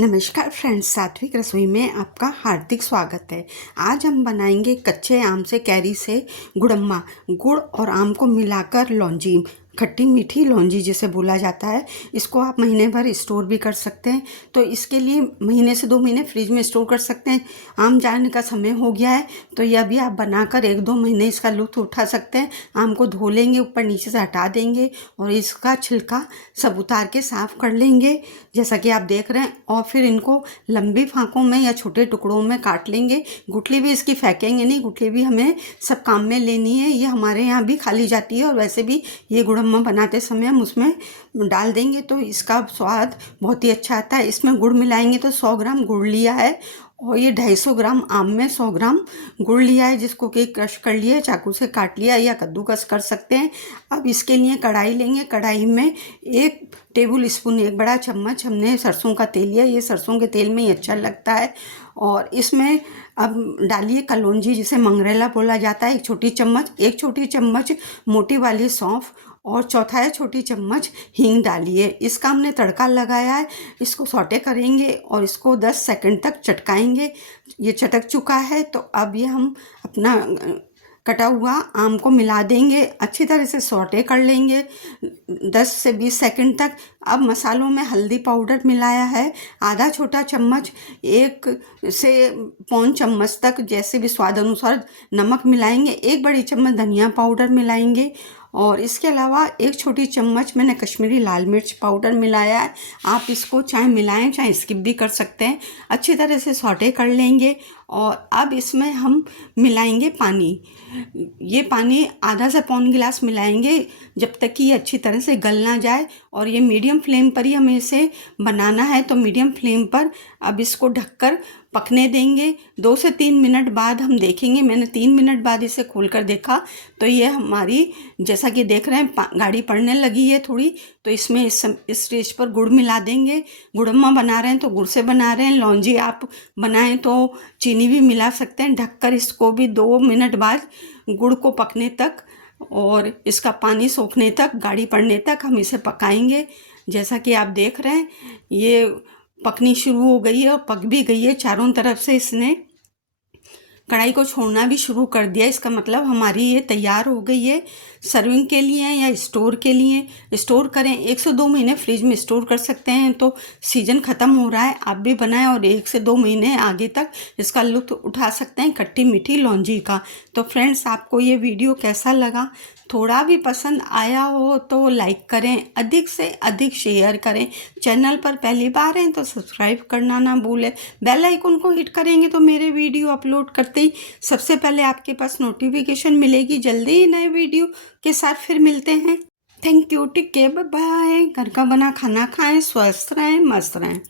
नमस्कार फ्रेंड्स, सात्विक रसोई में आपका हार्दिक स्वागत है। आज हम बनाएंगे कच्चे आम से कैरी से गुड़म्मा। गुड़ और आम को मिलाकर लौंजी, खट्टी मीठी लौंजी जिसे बोला जाता है। इसको आप महीने भर स्टोर भी कर सकते हैं। तो इसके लिए महीने से 2 महीने फ्रिज में स्टोर कर सकते हैं। आम जाने का समय हो गया है तो यह भी आप बनाकर 1-2 महीने इसका लुत्फ उठा सकते हैं। आम को धो लेंगे, ऊपर नीचे से हटा देंगे और इसका छिलका सब उतार के साफ़ कर लेंगे जैसा कि आप देख रहे हैं। और फिर इनको लंबी फाँकों में या छोटे टुकड़ों में काट लेंगे। गुठली भी इसकी फेंकेंगे नहीं, गुठली भी हमें सब काम में लेनी है। ये हमारे यहाँ भी खा ली जाती है और वैसे भी ये गुड़म्मा बनाते समय हम उसमें डाल देंगे तो इसका स्वाद बहुत ही अच्छा आता है। इसमें गुड़ मिलाएंगे तो 100 ग्राम गुड़ लिया है और ये 250 ग्राम आम में 100 ग्राम गुड़ लिया है जिसको कि क्रश कर लिया, चाकू से काट लिया या कद्दूकस कर सकते हैं। अब इसके लिए कढ़ाई लेंगे। कढ़ाई में 1 टेबल स्पून, 1 बड़ा चम्मच हमने सरसों का तेल लिया। ये सरसों के तेल में ही अच्छा लगता है। और इसमें अब डालिए कलौंजी जिसे मंगरेला बोला जाता है, 1 छोटी चम्मच। 1 छोटी चम्मच मोटी वाली सौंफ और 1/4 छोटी चम्मच हींग डालिए। इसका हमने तड़का लगाया है। इसको सौटे करेंगे और इसको 10 सेकंड तक चटकाएंगे। ये चटक चुका है तो अब ये हम अपना कटा हुआ आम को मिला देंगे, अच्छी तरह से सौटे कर लेंगे 10 से 20 सेकंड तक। अब मसालों में हल्दी पाउडर मिलाया है आधा छोटा चम्मच, 1 से पौन चम्मच तक जैसे भी स्वाद अनुसार नमक मिलाएंगे। 1 बड़ी चम्मच धनिया पाउडर मिलाएंगे और इसके अलावा 1 छोटी चम्मच मैंने कश्मीरी लाल मिर्च पाउडर मिलाया है। आप इसको चाहे मिलाएं चाहे स्किप भी कर सकते हैं। अच्छी तरह से सौटे कर लेंगे और अब इसमें हम मिलाएंगे पानी। ये पानी आधा से पौन गिलास मिलाएंगे जब तक कि ये अच्छी तरह से गल ना जाए। और ये मीडियम फ्लेम पर ही हमें इसे बनाना है तो मीडियम फ्लेम पर अब इसको ढककर पकने देंगे। 2 से 3 मिनट बाद हम देखेंगे। मैंने 3 मिनट बाद इसे खोलकर देखा तो ये हमारी, जैसा कि देख रहे हैं, गाढ़ी पड़ने लगी है थोड़ी। तो इसमें इस स्टेज पर गुड़ मिला देंगे। गुड़म्मा बना रहे हैं तो गुड़ से बना रहे हैं। लौंजी आप बनाएं तो चीनी भी मिला सकते हैं। ढककर इसको भी 2 मिनट बाद गुड़ को पकने तक और इसका पानी सोखने तक, गाढ़ी पड़ने तक हम इसे पकाएंगे। जैसा कि आप देख रहे हैं ये पकनी शुरू हो गई है और पक भी गई है। चारों तरफ से इसने कढ़ाई को छोड़ना भी शुरू कर दिया। इसका मतलब हमारी ये तैयार हो गई है सर्विंग के लिए या स्टोर के लिए। स्टोर करें, 1 से 2 महीने फ्रिज में स्टोर कर सकते हैं। तो सीजन ख़त्म हो रहा है, आप भी बनाएं और 1 से 2 महीने आगे तक इसका लुत्फ़ उठा सकते हैं खट्टी मीठी लौंजी का। तो फ्रेंड्स, आपको ये वीडियो कैसा लगा? थोड़ा भी पसंद आया हो तो लाइक करें, अधिक से अधिक शेयर करें। चैनल पर पहली बार हैं तो सब्सक्राइब करना ना भूलें। बेल आइकन को हिट करेंगे तो मेरे वीडियो अपलोड करते ही सबसे पहले आपके पास नोटिफिकेशन मिलेगी। जल्दी ही नए वीडियो के साथ फिर मिलते हैं। Thank you, take care, bye bye. घर का बना खाना खाएं, स्वस्थ रहें, मस्त रहें।